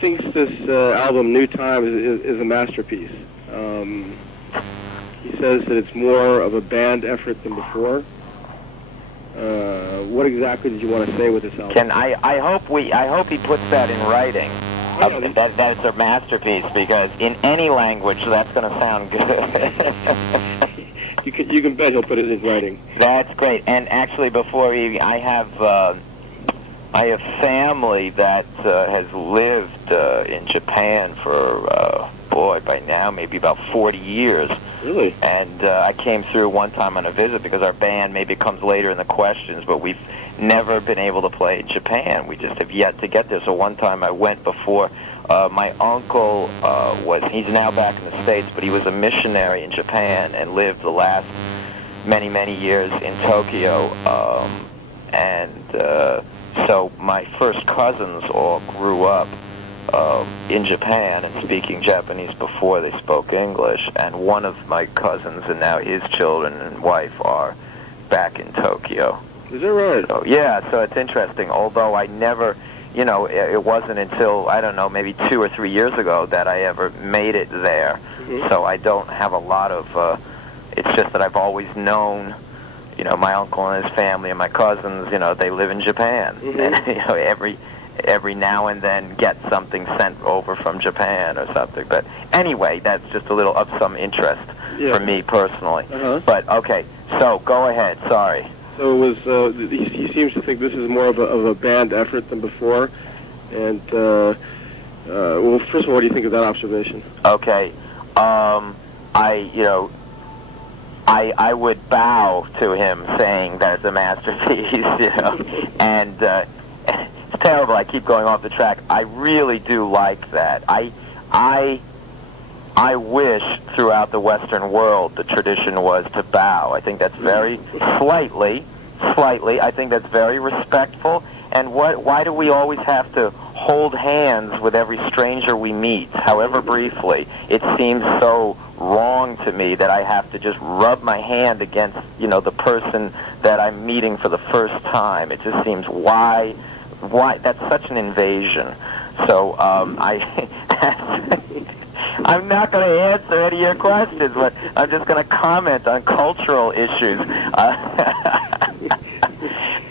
thinks this album, New Times, is a masterpiece. He says that it's more of a band effort than before. What exactly did you want to say with this album? I hope he puts that in writing. That it's a masterpiece, because in any language that's going to sound good. You can bet he'll put it in writing. That's great. And actually, before I have family that has lived in Japan for by now maybe about 40 years. Really? And I came through one time on a visit, because our band maybe comes later in the questions, but we've never been able to play in Japan. We just have yet to get there. So one time I went before. My uncle he's now back in the States, but he was a missionary in Japan and lived the last many, many years in Tokyo. So my first cousins all grew up in Japan and speaking Japanese before they spoke English. And one of my cousins and now his children and wife are back in Tokyo. Is that right? So, yeah, so it's interesting. Although I never... it wasn't until, I don't know, maybe 2 or 3 years ago that I ever made it there. Mm-hmm. So I don't have a lot of, it's just that I've always known, my uncle and his family and my cousins, they live in Japan. Mm-hmm. And, every now and then get something sent over from Japan or something. But anyway, that's just a little of some interest for me personally. Uh-huh. But, okay, so go ahead, sorry. So it was. He seems to think this is more of a band effort than before. And well, first of all, what do you think of that observation? Okay, I would bow to him saying that it's a masterpiece. And it's terrible. I keep going off the track. I really do like that. I wish throughout the Western world the tradition was to bow. I think that's very slightly, I think that's very respectful. And why do we always have to hold hands with every stranger we meet, however briefly? It seems so wrong to me that I have to just rub my hand against, the person that I'm meeting for the first time. It just seems, why, that's such an invasion. So, I'm not going to answer any of your questions, but I'm just going to comment on cultural issues.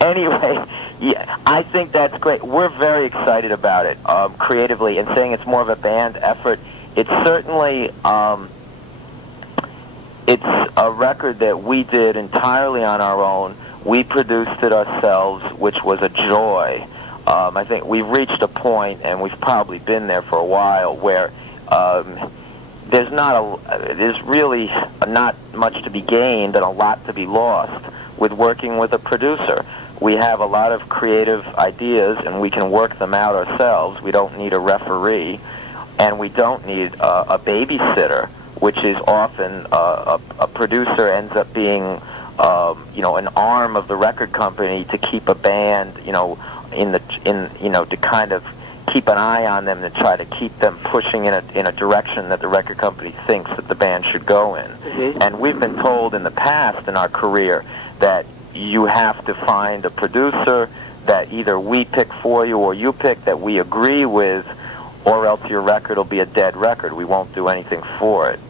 Anyway, yeah, I think that's great. We're very excited about it creatively, and saying it's more of a band effort. It's certainly it's a record that we did entirely on our own. We produced it ourselves, which was a joy. I think we've reached a point, and we've probably been there for a while, where there's really not much to be gained and a lot to be lost with working with a producer. We have a lot of creative ideas, and we can work them out ourselves. We don't need a referee, and we don't need a babysitter, which is often a producer ends up being an arm of the record company to keep a band, to kind of keep an eye on them, to try to keep them pushing in a direction that the record company thinks that the band should go in. Mm-hmm. And we've been told in the past in our career that you have to find a producer that either we pick for you or you pick that we agree with, or else your record will be a dead record. We won't do anything for it.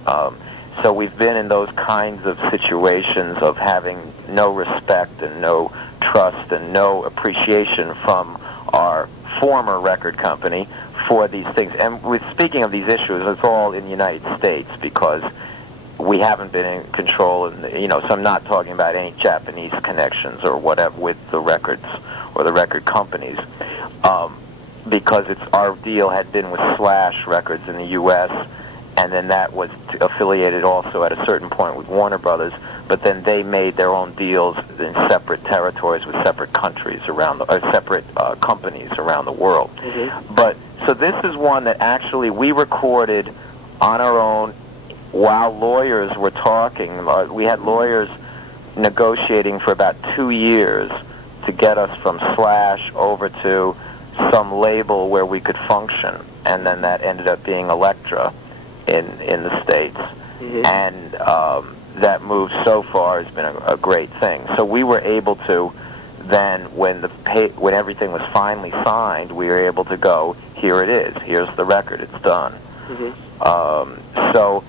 So we've been in those kinds of situations of having no respect and no trust and no appreciation from our former record company for these things. And speaking of these issues, it's all in the United States, because we haven't been in control, and so I'm not talking about any Japanese connections or whatever with the records or the record companies, because our deal had been with Slash Records in the U.S., and then that was affiliated also at a certain point with Warner Brothers, but then they made their own deals in separate territories with separate countries separate companies around the world. Mm-hmm. But so this is one that actually we recorded on our own while lawyers were talking. We had lawyers negotiating for about 2 years to get us from Slash over to some label where we could function, and then that ended up being Elektra in the States. Mm-hmm. And that move so far has been a great thing. So we were able to then, when the when everything was finally signed, we were able to go, here it is, here's the record, it's done. So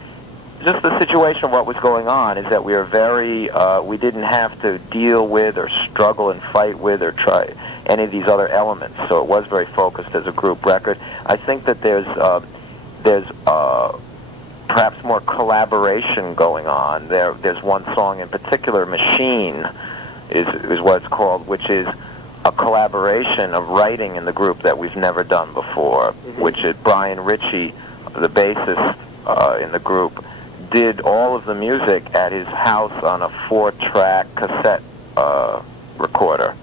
just the situation of what was going on is that we were we didn't have to deal with or struggle and fight with or try any of these other elements. So it was very focused as a group record. I think that there's perhaps more collaboration going on. There's one song in particular, Machine, is what it's called, which is a collaboration of writing in the group that we've never done before, which is Brian Ritchie, the bassist in the group, did all of the music at his house on a 4-track cassette recorder.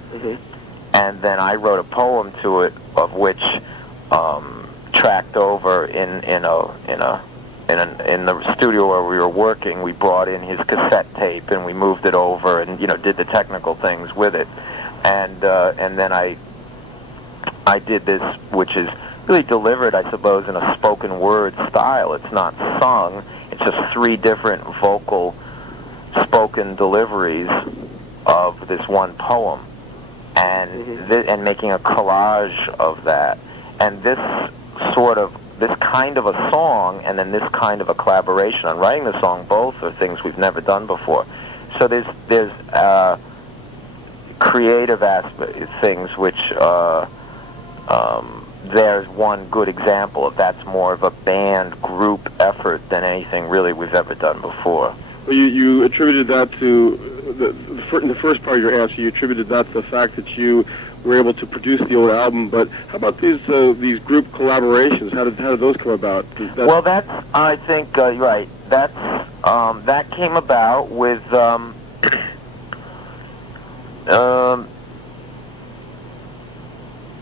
And then I wrote a poem to it, of which tracked over in the studio where we were working. We brought in his cassette tape and we moved it over and did the technical things with it. And then I did this, which is really delivered, I suppose, in a spoken word style. It's not sung. It's just 3 different vocal spoken deliveries of this one poem, and making a collage of that. And this kind of a song, and then this kind of a collaboration on writing the song, both are things we've never done before. So there's creative things which there's one good example of that's more of a band group effort than anything really we've ever done before. Well, you attributed that to in the first part of your answer. You attributed that to the fact that you were able to produce the old album. But how about these group collaborations? How did those come about? Well, that's, I think you're right. That came about with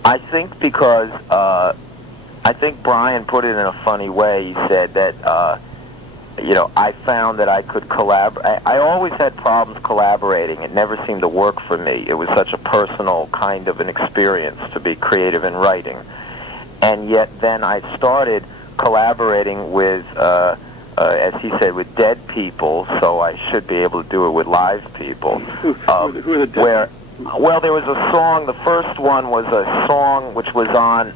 I think because I think Brian put it in a funny way. He said that I found that I could collaborate. I always had problems collaborating. It never seemed to work for me. It was such a personal kind of an experience to be creative in writing. And yet then I started collaborating with, as he said, with dead people, so I should be able to do it with live people. Who are the dead people? Well, there was a song. The first one was a song which was on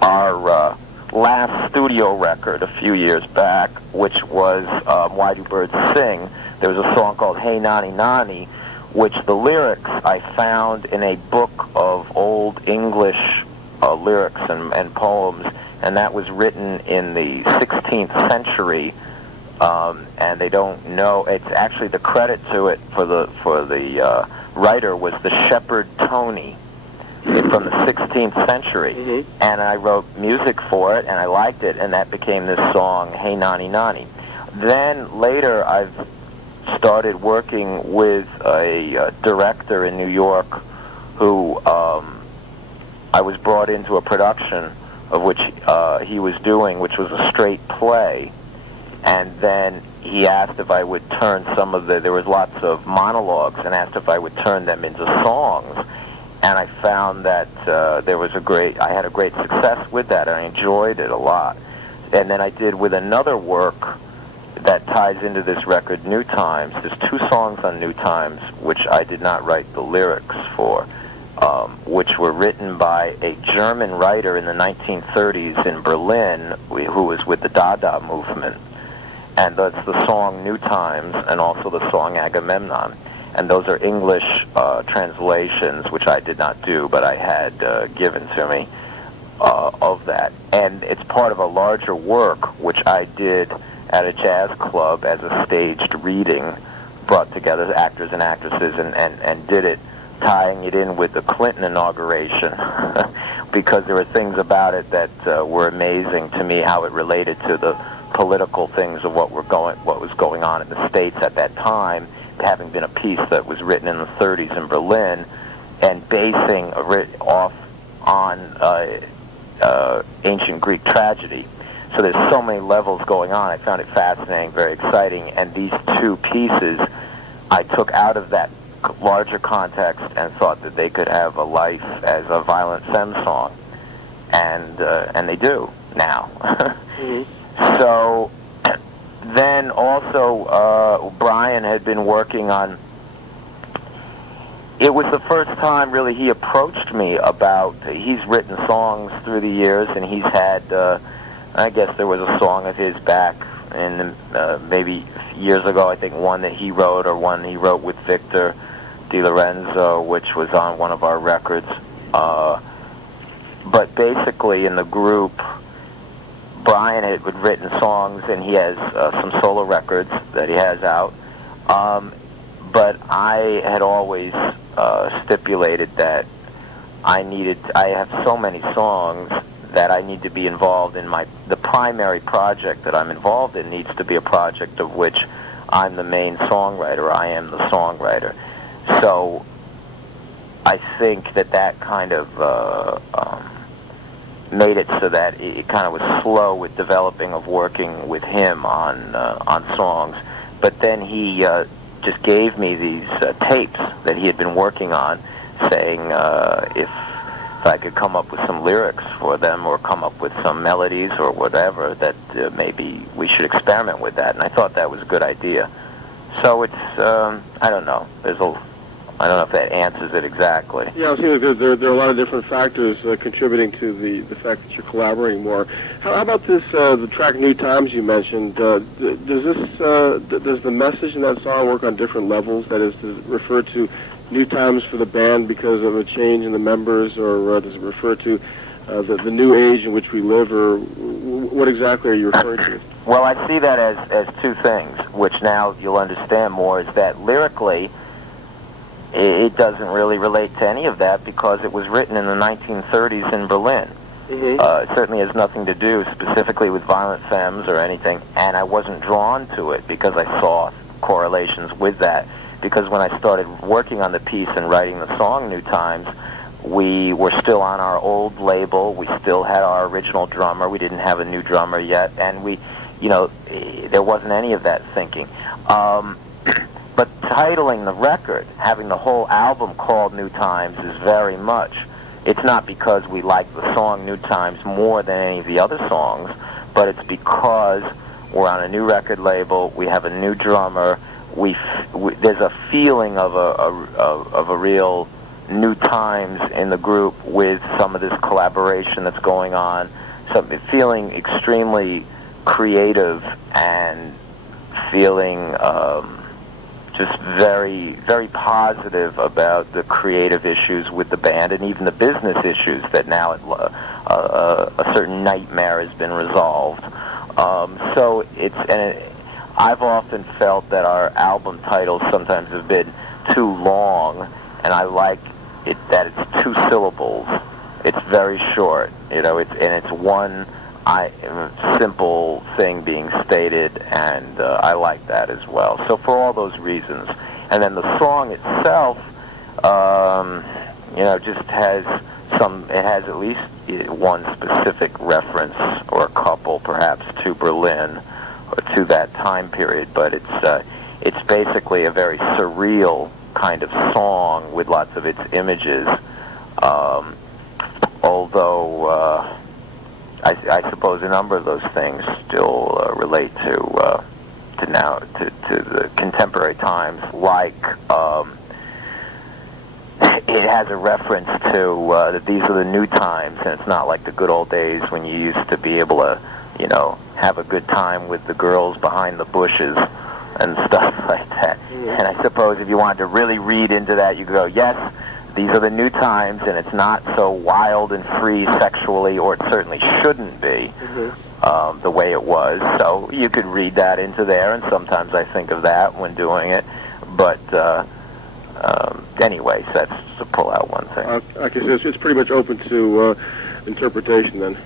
our last studio record a few years back, which was Why Do Birds Sing? There was a song called Hey Nani Nani, which the lyrics I found in a book of old English lyrics and poems, and that was written in the 16th century, and they don't know. It's actually the credit to it for the writer was the shepherd Tony from the 16th century, and I wrote music for it, and I liked it, and that became this song, Hey Nani Nani. Then later I've started working with a director in New York who I was brought into a production of which he was doing, which was a straight play, and then he asked if I would turn there was lots of monologues, and asked if I would turn them into songs. And I found that I had a great success with that, and I enjoyed it a lot. And then I did with another work that ties into this record, New Times. There's 2 songs on New Times, which I did not write the lyrics for, which were written by a German writer in the 1930s in Berlin, who was with the Dada movement. And that's the song New Times, and also the song Agamemnon. And those are English translations, which I did not do, but I had given to me of that. And it's part of a larger work, which I did at a jazz club as a staged reading, brought together actors and actresses, and did it, tying it in with the Clinton inauguration, because there were things about it that were amazing to me, how it related to the political things of what was going on in the States at that time, having been a piece that was written in the 30s in Berlin, and basing off on ancient Greek tragedy. So there's so many levels going on. I found it fascinating, very exciting, and these 2 pieces I took out of that larger context and thought that they could have a life as a Violent Femmes song, and they do now. So then also Brian had been working on it was the first time really he approached me about, he's written songs through the years, and he's had, I guess there was a song of his back in maybe years ago, I think one that he wrote, or one he wrote with Victor DiLorenzo, which was on one of our records. But basically in the group, Brian had written songs, and he has some solo records that he has out. But I had always stipulated that I have so many songs that I need to be involved in the primary project that I'm involved in needs to be a project of which I'm the main songwriter. I am the songwriter. So I think that kind of made it so that it kind of was slow with developing of working with him on songs. But then he just gave me these tapes that he had been working on, saying if I could come up with some lyrics for them or come up with some melodies or whatever, that maybe we should experiment with that. And I thought that was a good idea. So it's, I don't know. I don't know if that answers it exactly. Yeah, it seems like there are a lot of different factors contributing to the fact that you're collaborating more. How about this, the track New Times you mentioned? Does the message in that song work on different levels? That is, does it refer to new times for the band because of a change in the members, or does it refer to the new age in which we live, or what exactly are you referring to? Well, I see that as two things, which now you'll understand more, is that lyrically, it doesn't really relate to any of that because it was written in the 1930s in Berlin. Mm-hmm. It certainly has nothing to do specifically with Violent Femmes or anything, and I wasn't drawn to it because I saw correlations with that. Because when I started working on the piece and writing the song New Times, we were still on our old label. We still had our original drummer. We didn't have a new drummer yet, and there wasn't any of that thinking. But titling the record, having the whole album called New Times, is very much, it's not because we like the song New Times more than any of the other songs, but it's because we're on a new record label, we have a new drummer, there's a feeling of a real new times in the group with some of this collaboration that's going on, feeling extremely creative and feeling just very, very positive about the creative issues with the band and even the business issues that now a certain nightmare has been resolved. I've often felt that our album titles sometimes have been too long, and I like it that it's 2 syllables. It's very short, it's one simple thing being stated, and I like that as well. So for all those reasons, and then the song itself, just has it has at least one specific reference, or a couple perhaps, to Berlin, or to that time period, but it's basically a very surreal kind of song with lots of its images, although I suppose a number of those things still relate to the contemporary times. Like it has a reference to that these are the new times, and it's not like the good old days when you used to be able to, have a good time with the girls behind the bushes and stuff like that. Mm-hmm. And I suppose if you wanted to really read into that, you could go, yes, these are the new times, and it's not so wild and free sexually, or it certainly shouldn't be, the way it was. So you could read that into there, and sometimes I think of that when doing it. But anyways, that's to pull out one thing. I guess it's pretty much open to interpretation then.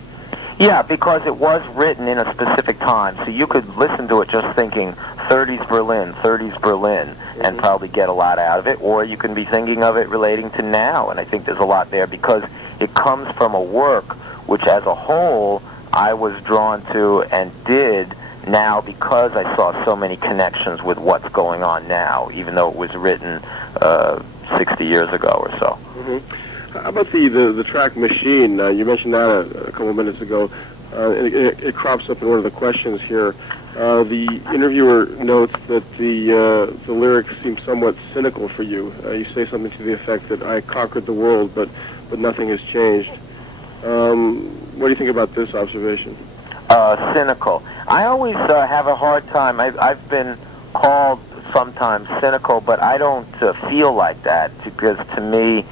Yeah, because it was written in a specific time, so you could listen to it just thinking 30s Berlin, and probably get a lot out of it, or you can be thinking of it relating to now, and I think there's a lot there because it comes from a work which as a whole I was drawn to and did now because I saw so many connections with what's going on now, even though it was written 60 years ago or so. Mm-hmm. How about the track Machine? You mentioned that a couple of minutes ago. It crops up in one of the questions here. The interviewer notes that the lyrics seem somewhat cynical for you. You say something to the effect that I conquered the world, but nothing has changed. What do you think about this observation? Cynical. I always have a hard time. I've been called sometimes cynical, but I don't feel like that, because to me,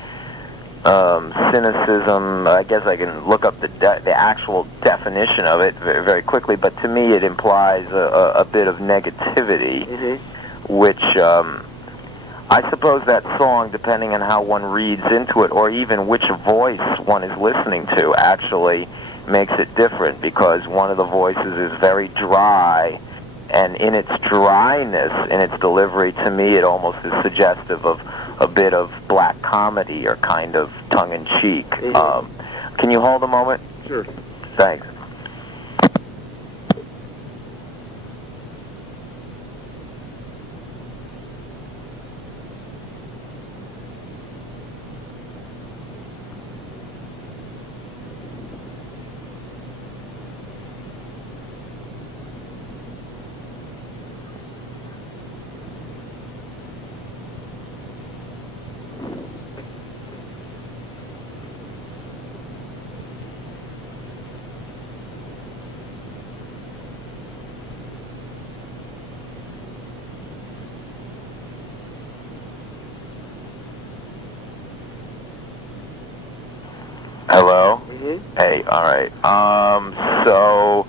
cynicism, I guess I can look up the actual definition of it very, very quickly, but to me it implies a bit of negativity, which I suppose that song, depending on how one reads into it, or even which voice one is listening to, actually makes it different, because one of the voices is very dry, and in its dryness, in its delivery, to me it almost is suggestive of a bit of black comedy or kind of tongue-in-cheek. Can you hold a moment? Sure. Thanks. Hello? Hey, all right. So,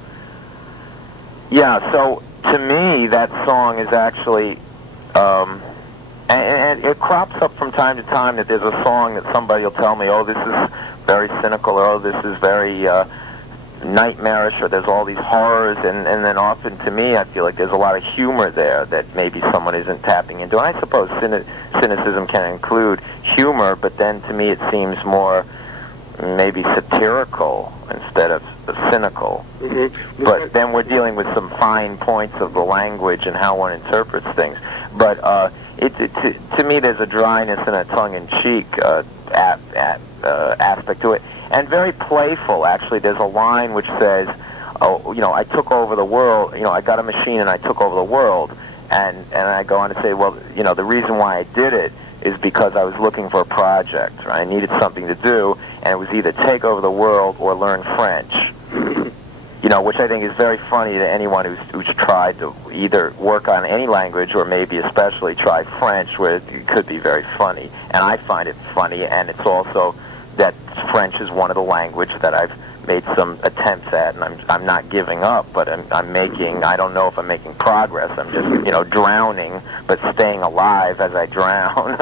yeah, so to me, that song is actually, and it crops up from time to time that there's a song that somebody will tell me, oh, this is very cynical, or oh, this is very nightmarish, or there's all these horrors, and then often to me, I feel like there's a lot of humor there that maybe someone isn't tapping into. And I suppose cynicism can include humor, but then to me it seems more maybe satirical instead of cynical. But then we're dealing with some fine points of the language and how one interprets things. But to me, there's a dryness and a tongue-in-cheek aspect to it, and very playful. Actually, there's a line which says, "Oh, I took over the world. I got a machine and I took over the world." And I go on to say, well, the reason why I did it is because I was looking for a project, right? I needed something to do, and it was either take over the world or learn French. Which I think is very funny to anyone who's tried to either work on any language or maybe especially try French, where it could be very funny. And I find it funny, and it's also that French is one of the languages that I've made some attempts at, and I'm not giving up, but I'm making, I don't know if I'm making progress. I'm just, drowning, but staying alive as I drown.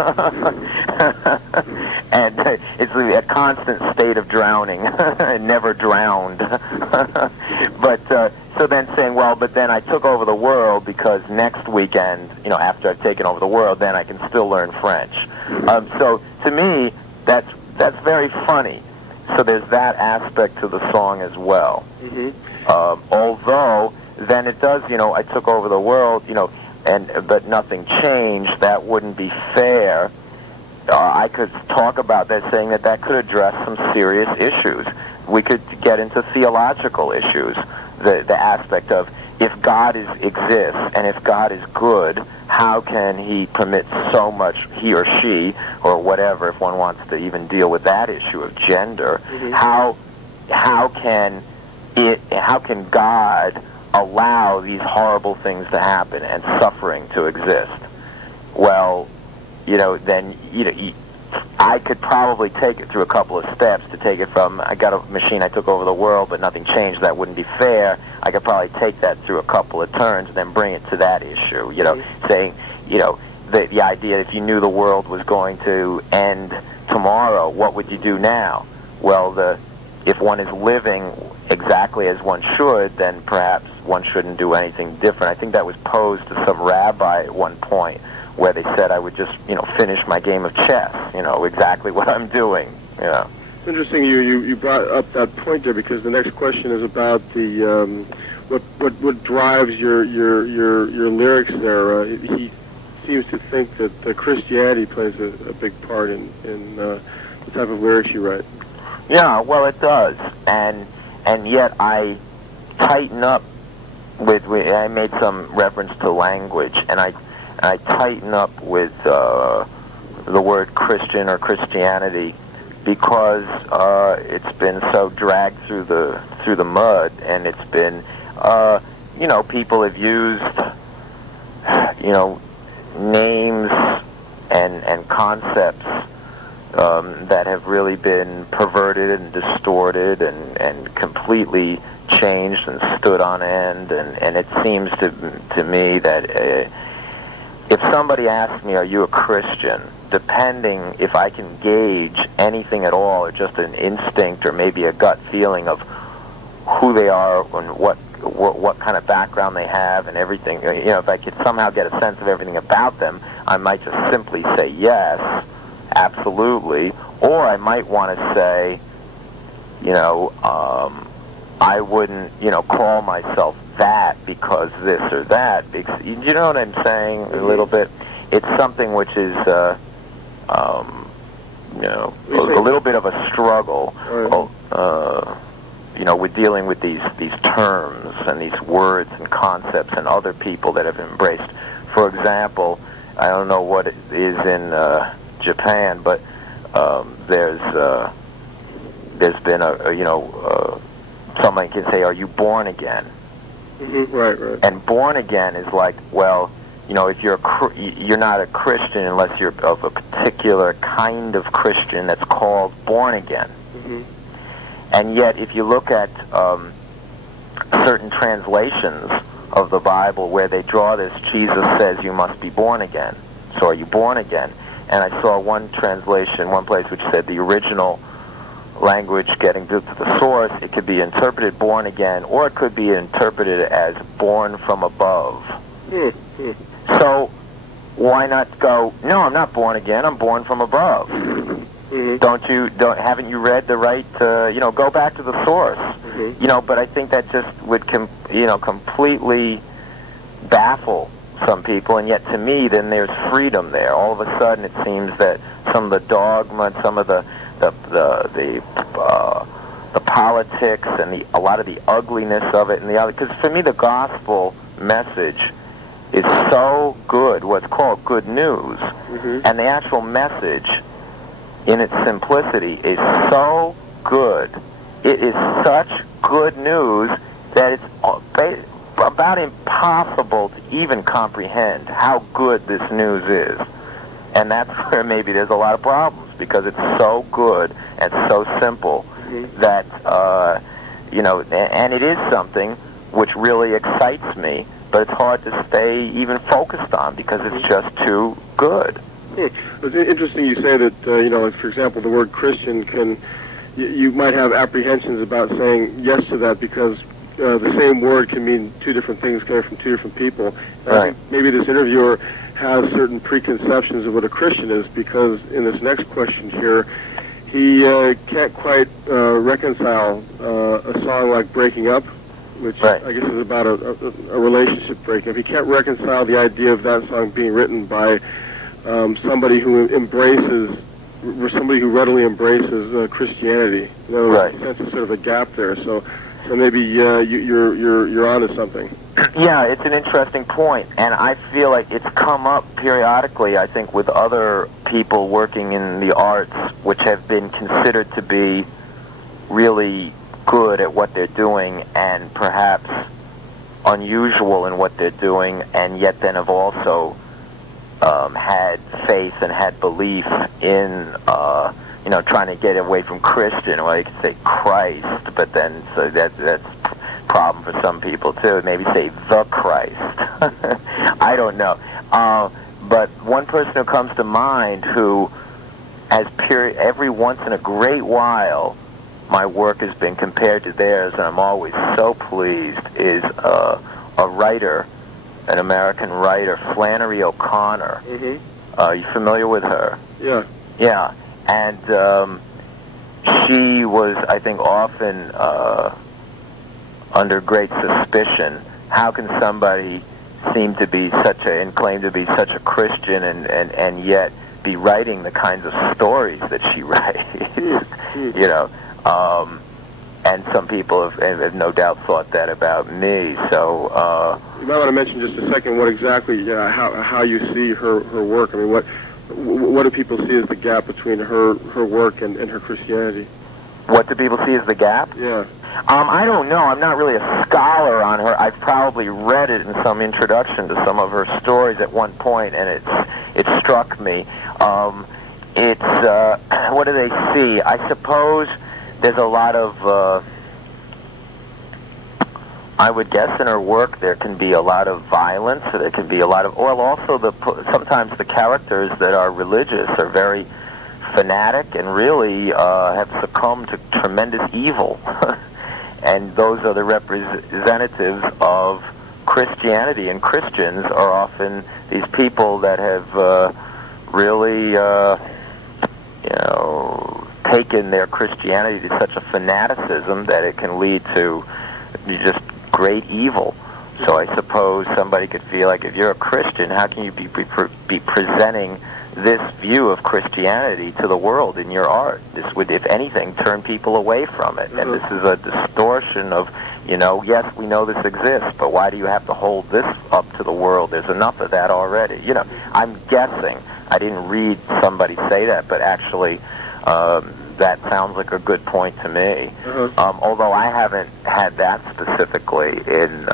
And it's a constant state of drowning, never drowned. But, so then saying, well, but then I took over the world because next weekend, after I've taken over the world, then I can still learn French. So to me, that's very funny. So there's that aspect to the song as well. Although, then it does, I took over the world, but nothing changed. That wouldn't be fair. I could talk about that, saying that could address some serious issues. We could get into theological issues, the aspect of if God exists and if God is good, how can he permit so much, he or she, or whatever, if one wants to even deal with that issue of gender, how can God allow these horrible things to happen and suffering to exist? Well, then, I could probably take it through a couple of steps to take it from, I got a machine, I took over the world, but nothing changed, that wouldn't be fair. I could probably take that through a couple of turns and then bring it to that issue, saying, the idea if you knew the world was going to end tomorrow, what would you do now? Well, if one is living exactly as one should, then perhaps one shouldn't do anything different. I think that was posed to some rabbi at one point, where they said I would just, finish my game of chess, exactly what I'm doing. Yeah. It's interesting you brought up that point there, because the next question is about the what drives your lyrics there. He seems to think that Christianity plays a big part in the type of lyrics you write. Yeah, well, it does, and yet I tighten up I made some reference to language, and I tighten up with the word Christian or Christianity because it's been so dragged through the mud, and it's been people have used names and concepts that have really been perverted and distorted and completely changed and stood on end, and it seems to me that if somebody asks me, are you a Christian, depending if I can gauge anything at all, or just an instinct or maybe a gut feeling of who they are and what kind of background they have and everything, if I could somehow get a sense of everything about them, I might just simply say yes, absolutely, or I might want to say, I wouldn't, call myself that because this or that. Because, you know what I'm saying? A little bit. It's something which is, a little bit of a struggle. With dealing with these terms and these words and concepts and other people that have embraced. For example, I don't know what it is in Japan, but there's been somebody can say, "Are you born again?" Mm-hmm. Right. And born again is like, well, if you're not a Christian unless you're of a particular kind of Christian that's called born again. Mm-hmm. And yet, if you look at certain translations of the Bible where they draw this, Jesus says you must be born again. So are you born again? And I saw one translation, one place which said the original language getting to the source, it could be interpreted born again, or it could be interpreted as born from above. Mm-hmm. So why not go, no, I'm not born again, I'm born from above. Mm-hmm. Haven't you read the right, go back to the source. Mm-hmm. But I think that just would, completely baffle some people, and yet to me, then there's freedom there. All of a sudden, it seems that some of the dogma, some of the politics, and a lot of the ugliness of it, and the other, because for me, the gospel message is so good, what's called good news, mm-hmm. and the actual message in its simplicity is so good. It is such good news that it's about impossible to even comprehend how good this news is. And that's where maybe there's a lot of problems, because it's so good and so simple, mm-hmm. that, and it is something which really excites me, but it's hard to stay even focused on because it's just too good. It's interesting you say that, for example, the word Christian you might have apprehensions about saying yes to that because the same word can mean two different things coming from two different people. Right. I think maybe this interviewer has certain preconceptions of what a Christian is, because in this next question here, he can't quite reconcile a song like Breaking Up, which right. I guess is about a relationship breakup. He can't reconcile the idea of that song being written by somebody who readily embraces Christianity. In other words, right. he senses sort of a gap there. So maybe you're onto something. Yeah, it's an interesting point, and I feel like it's come up periodically, I think, with other people working in the arts, which have been considered to be really good at what they're doing and perhaps unusual in what they're doing, and yet then have also had faith and had belief in, trying to get away from Christian, or you could say Christ, but then so that's a problem for some people too. Maybe say the Christ. I don't know. But one person who comes to mind who has every once in a great while my work has been compared to theirs, and I'm always so pleased, is a writer, an American writer, Flannery O'Connor. Mm-hmm. Are you familiar with her? Yeah. Yeah. And she was, I think, often under great suspicion. How can somebody seem to be and claim to be such a Christian and yet be writing the kinds of stories that she writes? and some people have no doubt thought that about me. So you might want to mention just a second what exactly, how you see her work. I mean, what do people see as the gap between her work and her Christianity? What do people see as the gap? Yeah. I don't know. I'm not really a scholar on her. I've probably read it in some introduction to some of her stories at one point, and it struck me. What do they see? I suppose there's a lot of, I would guess in her work there can be a lot of violence, or there can be a lot of, or also sometimes the characters that are religious are very fanatic and really have succumbed to tremendous evil. And those are the representatives of Christianity, and Christians are often these people that have really taken their Christianity to such a fanaticism that it can lead to just great evil. So I suppose somebody could feel like, if you're a Christian, how can you be presenting this view of Christianity to the world in your art? This would, if anything, turn people away from it. And this is a distortion of, yes, we know this exists, but why do you have to hold this up to the world? There's enough of that already. I'm guessing. I didn't read somebody say that, but actually that sounds like a good point to me. Although I haven't had that specifically in...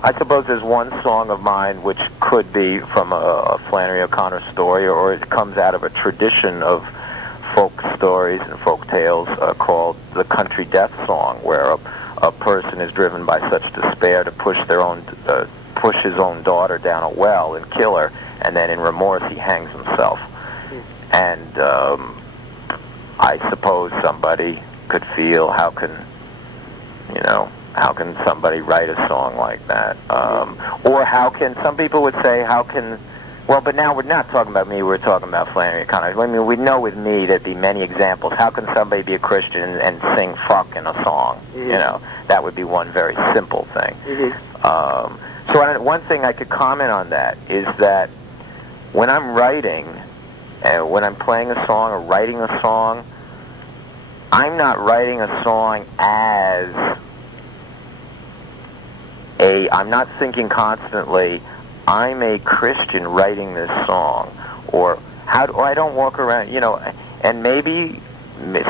I suppose there's one song of mine which could be from a Flannery O'Connor story, or it comes out of a tradition of folk stories and folk tales called the Country Death Song, where a person is driven by such despair to push his own daughter down a well and kill her, and then in remorse he hangs himself. And I suppose somebody could feel, how can somebody write a song like that? Or how can, some people would say, well, but now we're not talking about me, we're talking about Flannery O'Connor. I mean, we know with me there'd be many examples. How can somebody be a Christian and sing fuck in a song? That would be one very simple thing. So one thing I could comment on that is that when I'm writing, when I'm playing a song or writing a song, I'm not writing a song I'm not thinking constantly, I'm a Christian writing this song, or I don't walk around, and maybe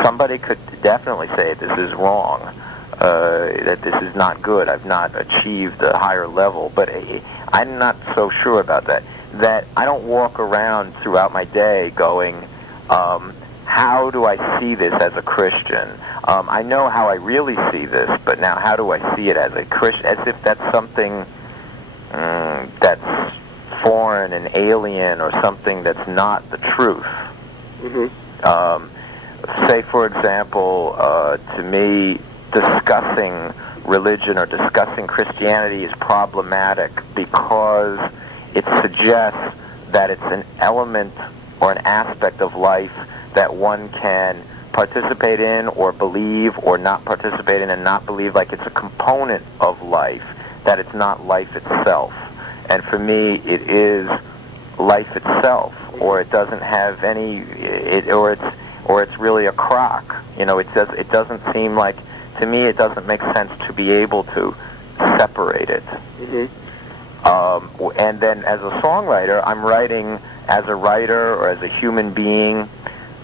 somebody could definitely say this is wrong, that this is not good, I've not achieved a higher level, but I'm not so sure about that. That I don't walk around throughout my day going, how do I see this as a Christian? I know how I really see this, but now how do I see it as a Christian? As if that's something that's foreign and alien, or something that's not the truth. Say, for example, to me, discussing religion or discussing Christianity is problematic because it suggests that it's an element or an aspect of life that one can participate in or believe, or not participate in and not believe, like it's a component of life, that it's not life itself. And for me, it is life itself, or it doesn't have any, or it's really a crock. It doesn't seem like, to me, it doesn't make sense to be able to separate it. And then as a songwriter, I'm writing as a writer or as a human being.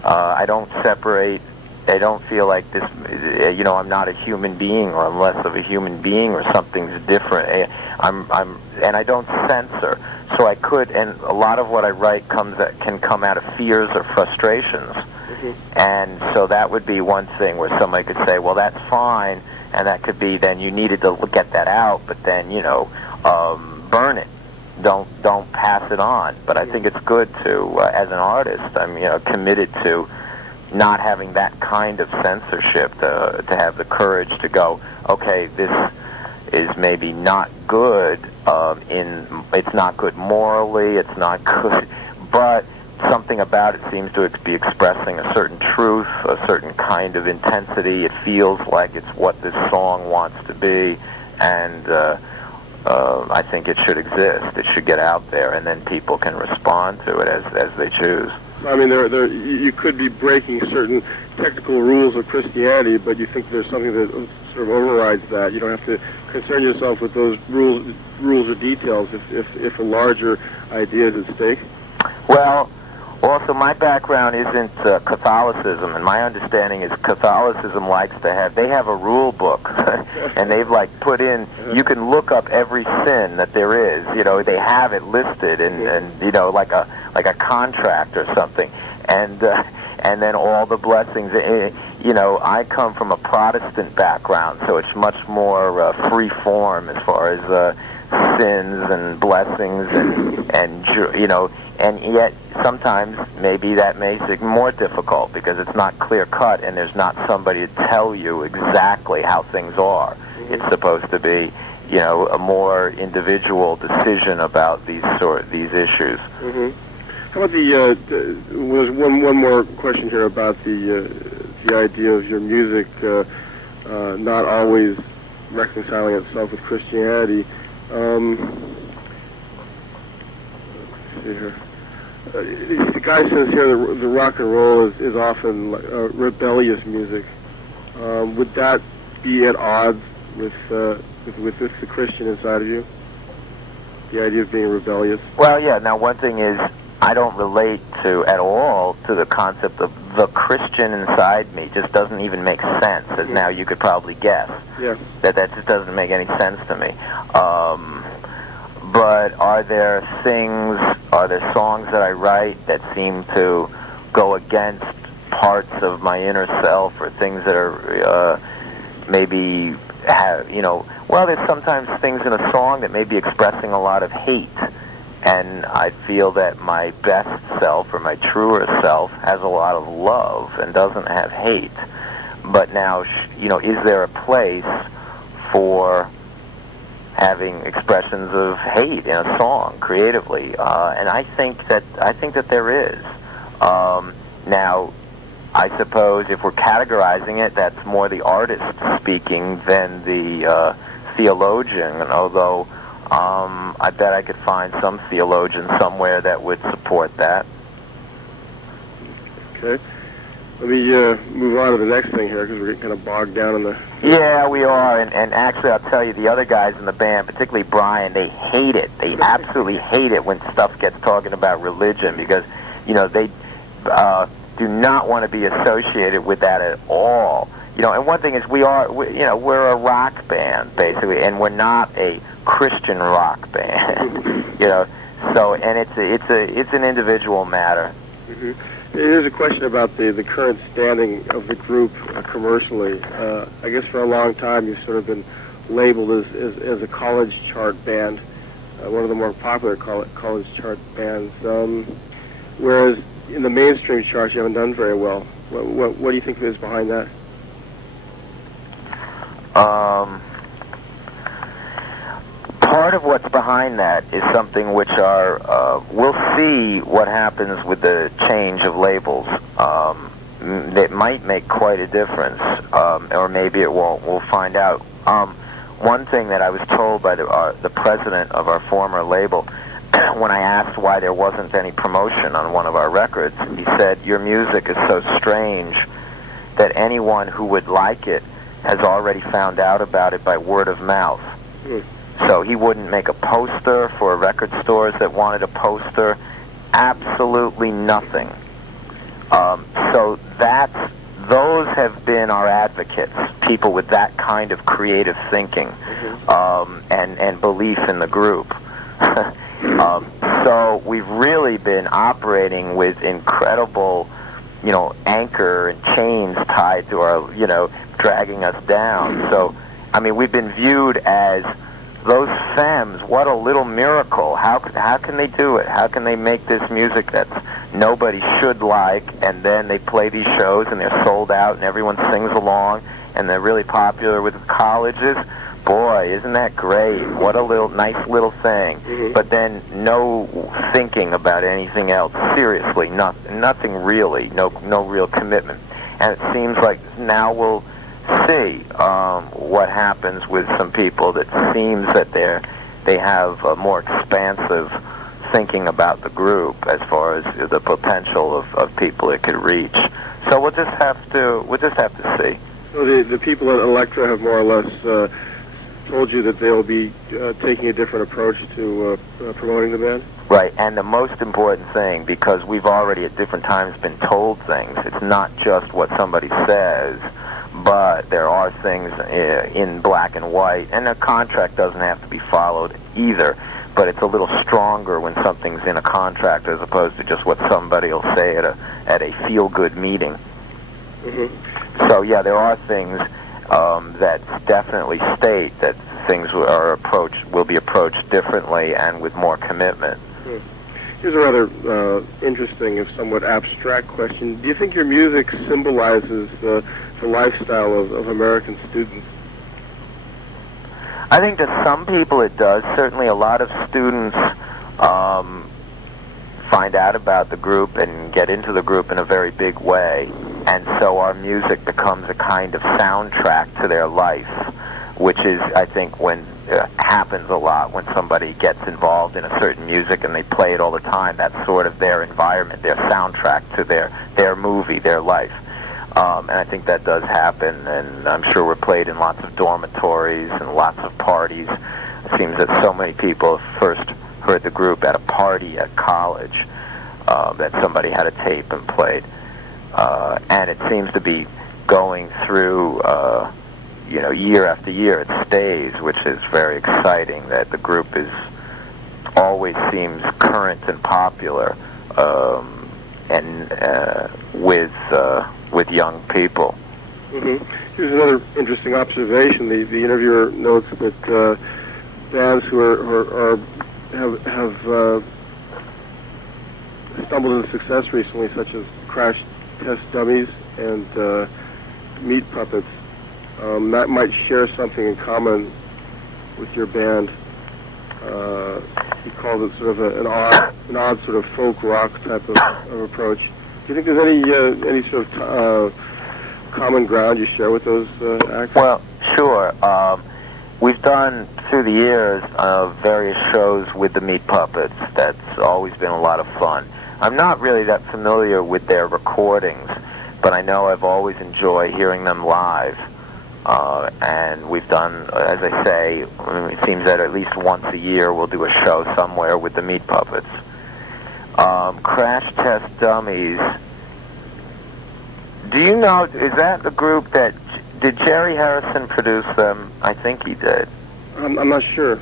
I don't separate. I don't feel like this, I'm not a human being, or I'm less of a human being, or something's different. And I don't censor. So I could, and a lot of what I write can come out of fears or frustrations. And so that would be one thing where somebody could say, well, that's fine, and that could be, then you needed to get that out, but then, burn it. Don't pass it on. But I think it's good to, as an artist, I'm committed to not having that kind of censorship, to have the courage to go, okay, this is maybe not good, it's not good morally, it's not good, but something about it seems to be expressing a certain truth, a certain kind of intensity. It feels like it's what this song wants to be, and I think it should exist. It should get out there, and then people can respond to it as they choose. I mean, you could be breaking certain technical rules of Christianity, but you think there's something that sort of overrides that. You don't have to concern yourself with those rules or details if a larger idea is at stake. Well, also my background isn't Catholicism, and my understanding is Catholicism likes to have, they have a rule book, and they've like put in, you can look up every sin that there is, you know, they have it listed, and you know, like a contract or something, and then all the blessings. You know, I come from a Protestant background, so it's much more free form as far as sins and blessings and you know, and yet sometimes maybe that makes it more difficult because it's not clear cut and there's not somebody to tell you exactly how things are. It's supposed to be, you know, a more individual decision about these issues. Mm-hmm. How about was one more question here about the idea of your music not always reconciling itself with Christianity. Let's see here. The guy says here that the rock and roll is often rebellious music. Would that be at odds with the Christian inside of you? The idea of being rebellious? Well, yeah. Now, one thing is, I don't relate at all to the concept of the Christian inside me. Just doesn't even make sense, as now you could probably guess. Yeah. That just doesn't make any sense to me. But are there songs that I write that seem to go against parts of my inner self, or things that are maybe have, you know, well, there's sometimes things in a song that may be expressing a lot of hate, and I feel that my best self or my truer self has a lot of love and doesn't have hate. But now, you know, is there a place for having expressions of hate in a song creatively? And I think that there is. Now, I suppose if we're categorizing it, that's more the artist speaking than the theologian, although I bet I could find some theologian somewhere that would support that. Okay. Let me move on to the next thing here, because we're getting kind of bogged down in the... Yeah, we are, and actually I'll tell you, the other guys in the band, particularly Brian, they hate it. They absolutely hate it when stuff gets talking about religion, because, you know, they do not want to be associated with that at all. You know, and one thing is we're a rock band, basically, and we're not a Christian rock band. You know, so, and it's an individual matter. Mm-hmm. Here's a question about the current standing of the group commercially. I guess for a long time you've sort of been labeled as a college chart band, one of the more popular college chart bands, whereas in the mainstream charts you haven't done very well. What do you think is behind that? Part of what's behind that is something which we'll see what happens with the change of labels. That might make quite a difference, or maybe it won't. We'll find out. One thing that I was told by the president of our former label, when I asked why there wasn't any promotion on one of our records, he said, "Your music is so strange that anyone who would like it has already found out about it by word of mouth." So he wouldn't make a poster for record stores that wanted a poster. Absolutely nothing. So those have been our advocates, people with that kind of creative thinking, and belief in the group. So we've really been operating with incredible, you know, anchor and chains tied to our, you know, dragging us down. So, I mean, we've been viewed as those femmes. What a little miracle. How can they do it? How can they make this music that nobody should like, and then they play these shows and they're sold out and everyone sings along and they're really popular with the colleges? Boy, isn't that great? What a nice little thing. But then no thinking about anything else. Seriously, nothing really. No real commitment. And it seems like now we'll see what happens with some people that seems that they have a more expansive thinking about the group as far as the potential of people it could reach. So we'll just have to see. So the people at Elektra have more or less told you that they'll be taking a different approach to promoting the band? Right, and the most important thing, because we've already at different times been told things, it's not just what somebody says, but there are things in black and white, and a contract doesn't have to be followed either, but it's a little stronger when something's in a contract as opposed to just what somebody will say at a feel-good meeting. Mm-hmm. So yeah, there are things that definitely state that things will be approached differently and with more commitment. Here's a rather interesting, if somewhat abstract question. Do you think your music symbolizes the lifestyle of American students? I think to some people it does. Certainly a lot of students find out about the group and get into the group in a very big way, and so our music becomes a kind of soundtrack to their life, which is, I think, when happens a lot when somebody gets involved in a certain music and they play it all the time. That's sort of their environment, their soundtrack to their movie, their life. And I think that does happen, and I'm sure we're played in lots of dormitories and lots of parties. It seems that so many people first heard the group at a party at college, that somebody had a tape and played. And it seems to be going through year after year. It stays, which is very exciting, that the group always seems current and popular, and with young people. Mm-hmm. Here's another interesting observation. The interviewer notes that bands who have stumbled into success recently, such as Crash Test Dummies and Meat Puppets, that might share something in common with your band. He called it sort of an odd sort of folk rock type of approach. Do you think there's any sort of common ground you share with those acts? Well, sure. We've done through the years various shows with the Meat Puppets. That's always been a lot of fun. I'm not really that familiar with their recordings, but I know I've always enjoyed hearing them live. And we've done, as I say, it seems that at least once a year we'll do a show somewhere with the Meat Puppets. Crash Test Dummies, do you know, is that the group did Jerry Harrison produce them? I think he did. I'm not sure.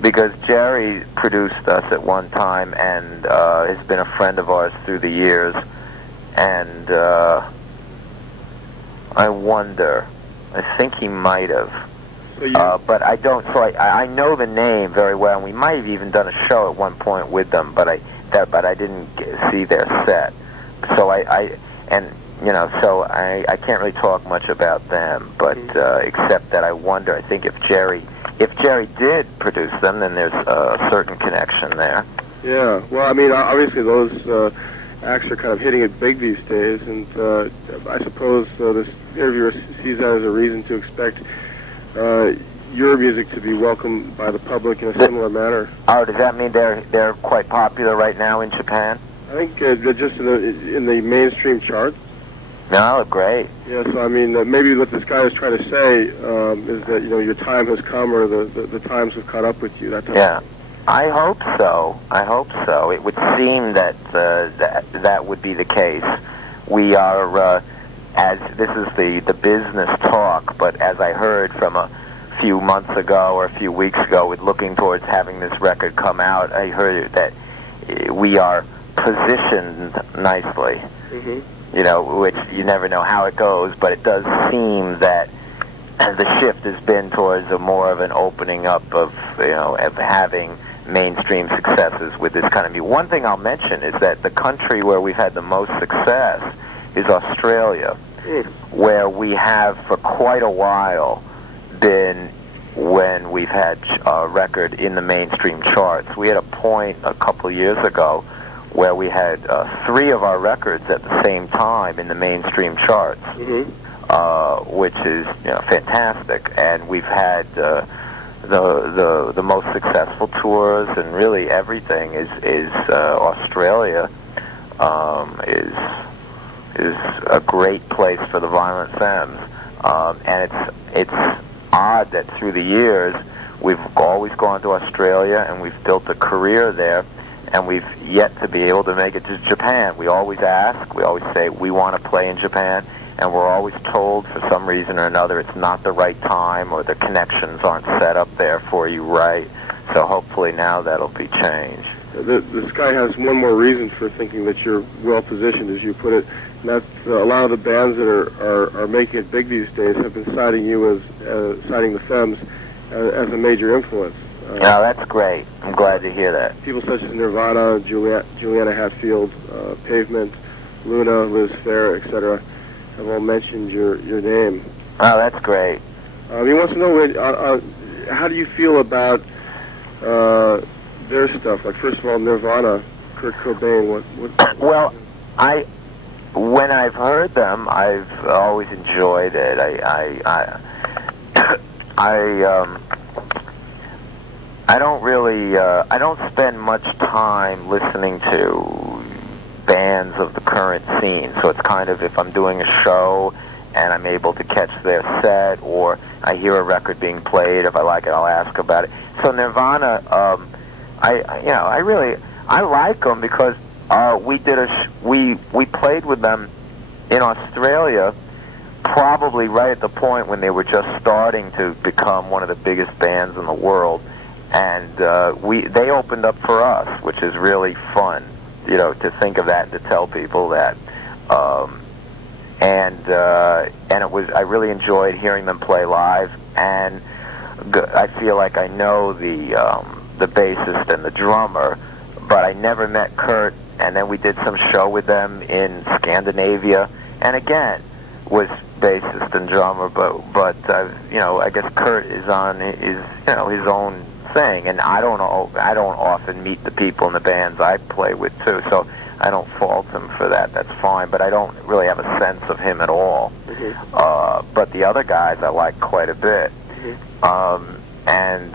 Because Jerry produced us at one time and has been a friend of ours through the years. And I wonder, I think he might have. But I don't, so I know the name very well, and we might have even done a show at one point with them, but I didn't see their set. So I can't really talk much about them, but except that I wonder, I think if Jerry did produce them, then there's a certain connection there. Yeah, well, I mean, obviously those acts are kind of hitting it big these days, and I suppose this interviewer sees that as a reason to expect your music to be welcomed by the public in a similar manner. Oh, does that mean they're quite popular right now in Japan? I think just in the mainstream charts. No, great. Yeah, so I mean, maybe what this guy is trying to say is that your time has come, or the times have caught up with you. That type of thing. I hope so. It would seem that that would be the case. We are, as this is the business talk, but as I heard from a few months ago or a few weeks ago, with looking towards having this record come out, I heard that we are positioned nicely. Mm-hmm. Which you never know how it goes, but it does seem that the shift has been towards a more of an opening up of having mainstream successes with this kind of music. One thing I'll mention is that the country where we've had the most success is Australia, where we have for quite a while been when we've had a record in the mainstream charts. We had a point a couple of years ago where we had 3 of our records at the same time in the mainstream charts, which is fantastic. And we've had the most successful tours, and really everything is Australia is a great place for the Violent Femmes, and it's odd that through the years we've always gone to Australia and we've built a career there, and we've yet to be able to make it to Japan. We always ask, we always say we want to play in Japan, and we're always told for some reason or another it's not the right time or the connections aren't set up there for you right. So hopefully now that'll be changed. The Sky has one more reason for thinking that you're well positioned, as you put it, and that's a lot of the bands that are making it big these days have been citing you as citing the Femmes as a major influence. Oh, that's great. I'm glad to hear that. People such as Nirvana, Juliana Hatfield, Pavement, Luna, Liz Phair, etc., have all mentioned your name. Oh, that's great. He wants to know how do you feel about their stuff? Like, first of all, Nirvana, Kurt Cobain. What? Well, when I've heard them, I've always enjoyed it. I don't really, I don't spend much time listening to bands of the current scene, so it's kind of if I'm doing a show and I'm able to catch their set, or I hear a record being played, if I like it, I'll ask about it. So Nirvana, I like them because we played with them in Australia, probably right at the point when they were just starting to become one of the biggest bands in the world, and they opened up for us, which is really fun, to think of that and to tell people that. And it was, I really enjoyed hearing them play live, and I feel like I know the bassist and the drummer, but I never met Kurt. And then we did some show with them in Scandinavia, and again was bassist and drummer, but I guess Kurt is on his own thing, and I don't often meet the people in the bands I play with too, so I don't fault him for that. That's fine, but I don't really have a sense of him at all. Mm-hmm. But the other guys I like quite a bit, mm-hmm. And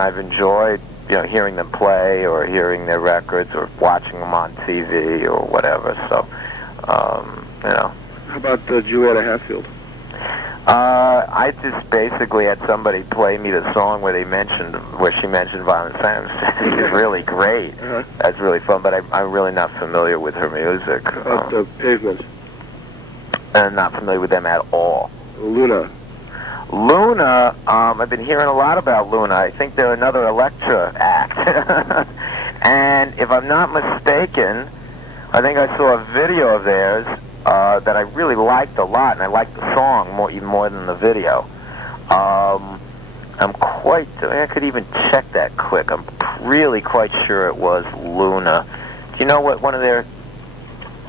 I've enjoyed hearing them play or hearing their records or watching them on TV or whatever. So, How about Juliana Hatfield? I just basically had somebody play me the song where she mentioned Violent Femmes. It's really great. Uh-huh. That's really fun, but I'm really not familiar with her music. About Pavement? I'm not familiar with them at all. Luna? Luna, I've been hearing a lot about Luna. I think they're another Elektra act. And if I'm not mistaken, I think I saw a video of theirs that I really liked a lot, and I liked the song even more than the video. I could even check that quick. I'm really quite sure it was Luna. Do you know what one of their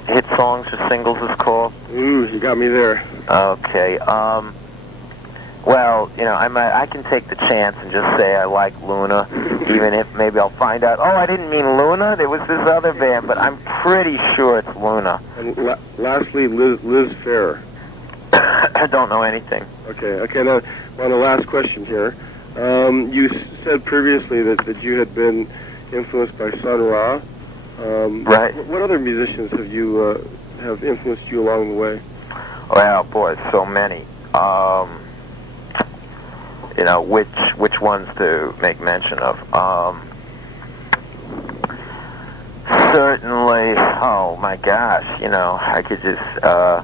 hit songs or singles is called? Ooh, you got me there. Okay, well, I can take the chance and just say I like Luna, even if maybe I'll find out, I didn't mean Luna, there was this other band, but I'm pretty sure it's Luna. And lastly, Liz Phair. I don't know anything. Okay, now, on the last question here. You said previously that you had been influenced by Sun Ra. Right. What other musicians have influenced you along the way? Well, boy, so many. Which ones to make mention of? Certainly, oh my gosh, I could just, all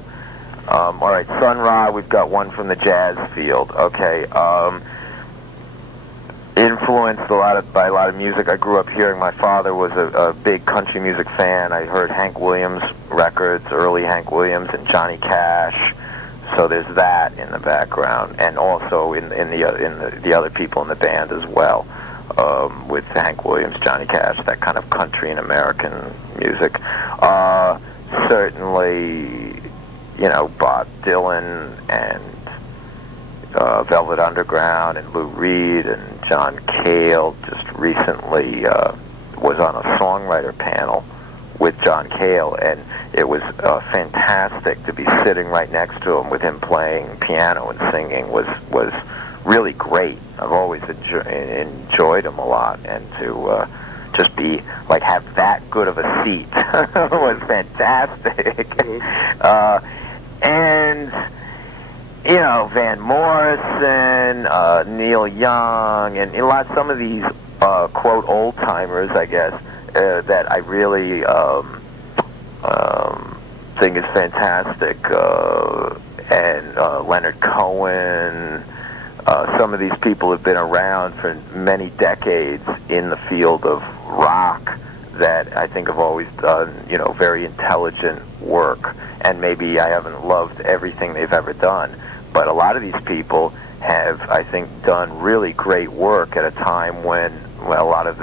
right, Sun Ra, we've got one from the jazz field, okay, influenced by a lot of music I grew up hearing. My father was a big country music fan. I heard Hank Williams records, early Hank Williams and Johnny Cash. So there's that in the background, and also in the other people in the band as well, with Hank Williams, Johnny Cash, that kind of country and American music. Certainly, Bob Dylan and Velvet Underground and Lou Reed and John Cale. Just recently was on a songwriter panel with John Cale, and it was fantastic to be sitting right next to him with him playing piano and singing was really great. I've always enjoyed them a lot, and to just be like have that good of a seat was fantastic. And you know, Van Morrison, Neil Young, and some of these quote old timers, I guess, that I really think is fantastic. And Leonard Cohen. Some of these people have been around for many decades in the field of rock that I think have always done, you know, very intelligent work. And maybe I haven't loved everything they've ever done, but a lot of these people have, I think, done really great work at a time when a lot of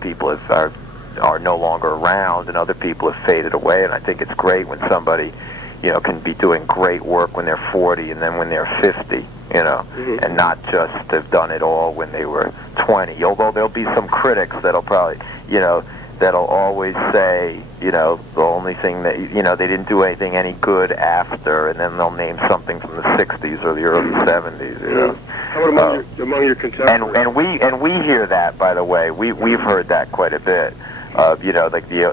people are no longer around, and other people have faded away. And I think it's great when somebody, you know, can be doing great work when they're 40 and then when they're 50. You know, and not just have done it all when they were 20. Although there'll be some critics that'll probably, you know, that'll always say, you know, the only thing that, you know, they didn't do anything any good after, and then they'll name something from the 60s or the early 70s, you know. How about among your contemporaries? And we hear that, by the way. We've heard that quite a bit. You know,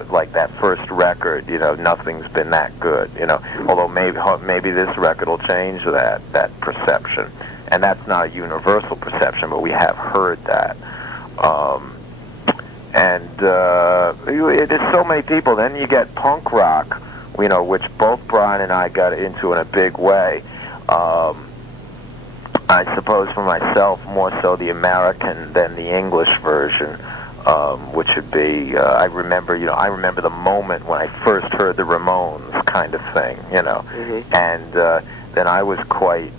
like that first record, you know, nothing's been that good, you know. Although maybe this record will change that perception, and that's not a universal perception, but we have heard that. There's so many people. Then you get punk rock, you know, which both Brian and I got into in a big way. I suppose for myself, more so the American than the English version. Which would be, I remember the moment when I first heard the Ramones kind of thing, you know, and then I was quite,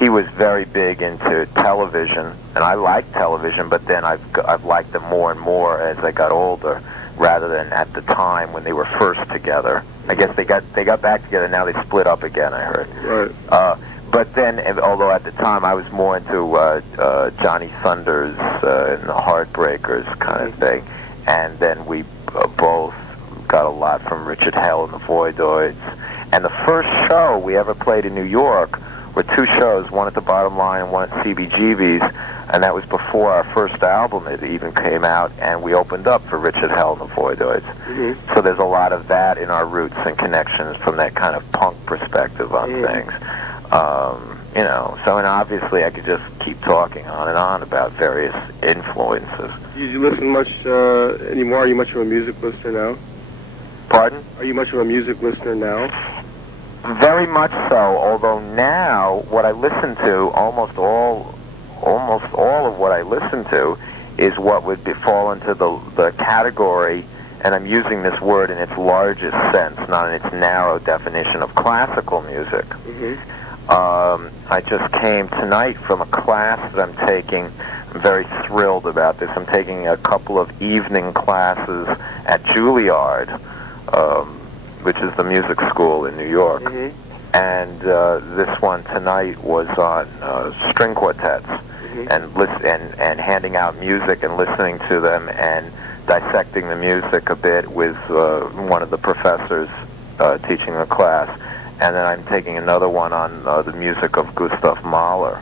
he was very big into television, and I liked television, but then I've liked them more and more as I got older, rather than at the time when they were first together. I guess they got back together, now they split up again, I heard. Right. But then, although at the time I was more into Johnny Thunders and the Heartbreakers kind of thing, and then we both got a lot from Richard Hell and the Voidoids. And the first show we ever played in New York were two shows, one at the Bottom Line and one at CBGB's, and that was before our first album it even came out, and we opened up for Richard Hell and the Voidoids. So there's a lot of that in our roots and connections from that kind of punk perspective on things. You know, so and obviously I could just keep talking on and on about various influences. Do you listen much anymore? Are you much of a music listener now? Pardon? Are you much of a music listener now? Very much so, although now what I listen to, almost all of what I listen to is what would fall into the category, and I'm using this word in its largest sense, not in its narrow definition, of classical music. I just came tonight from a class that I'm taking. I'm very thrilled about this. I'm taking a couple of evening classes at Juilliard, which is the music school in New York. And this one tonight was on string quartets, and handing out music and listening to them and dissecting the music a bit with one of the professors teaching the class. And then I'm taking another one on the music of Gustav Mahler,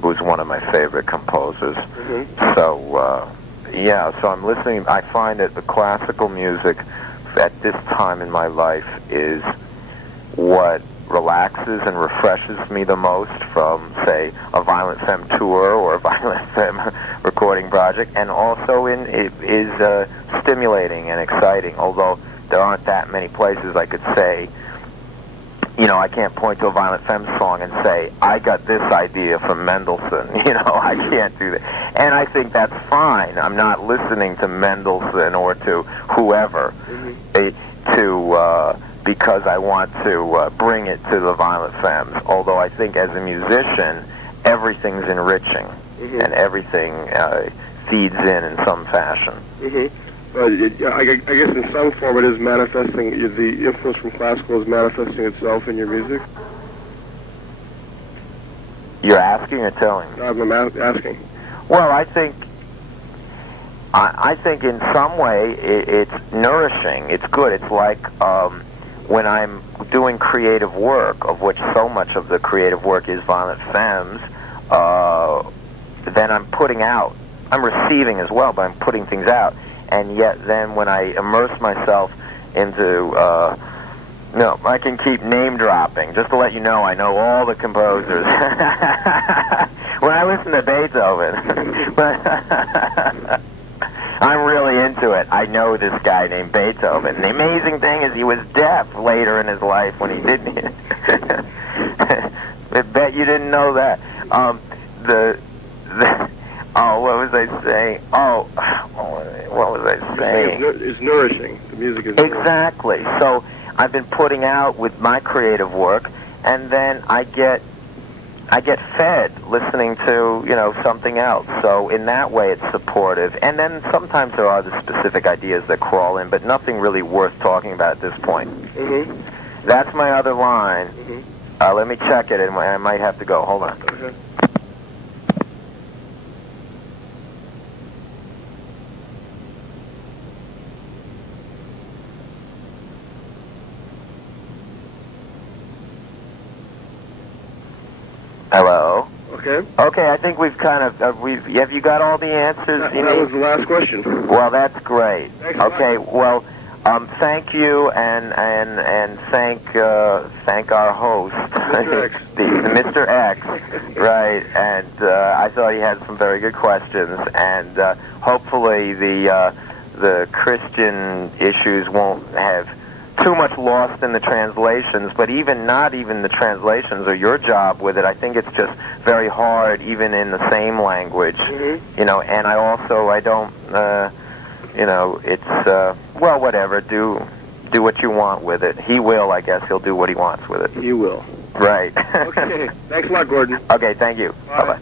who's one of my favorite composers. So, so I'm listening. I find that the classical music at this time in my life is what relaxes and refreshes me the most from, say, a Violent Femme tour or a Violent Femme recording project, and also it is stimulating and exciting, although there aren't that many places I could say, you know, I can't point to a Violent Femmes song and say, I got this idea from Mendelssohn. You know, I can't do that. And I think that's fine. I'm not listening to Mendelssohn or to whoever because I want to bring it to the Violent Femmes. Although I think as a musician, everything's enriching and everything feeds in some fashion. I guess in some form it is manifesting, the influence from classical is manifesting itself in your music? You're asking or telling me? I'm asking. Well, I think in some way it's nourishing. It's good. It's like when I'm doing creative work, of which so much of the creative work is Violent Femmes, then I'm putting out. I'm receiving as well, but I'm putting things out. And yet then when I immerse myself into, no, I can keep name dropping. Just to let you know, I know all the composers. When I listen to Beethoven, I'm really into it. I know this guy named Beethoven. The amazing thing is he was deaf later in his life when he didn't. I bet you didn't know that. Oh, what was I saying? Oh, what was I saying? It's nourishing. The music is nourishing. Exactly. So I've been putting out with my creative work, and then I get fed listening to, something else. So in that way, it's supportive. And then sometimes there are the specific ideas that crawl in, but nothing really worth talking about at this point. Mm-hmm. That's my other line. Mm-hmm. Let me check it, and I might have to go. Hold on. Okay. Hello? Okay. Okay, I think we've kind of, have you got all the answers? That was the last question. Well, that's great. Thanks Okay, well, thank you, and thank our host, Mr. X. the Mr. X, right? And I thought he had some very good questions, and hopefully the Christian issues won't have too much lost in the translations, but not even the translations or your job with it. I think it's just very hard, even in the same language, Mm-hmm. And I don't, it's, well, whatever, do what you want with it. He will, I guess, he'll do what he wants with it. He will. Right. Okay. Thanks a lot, Gordon. Okay, thank you. Bye. Bye-bye.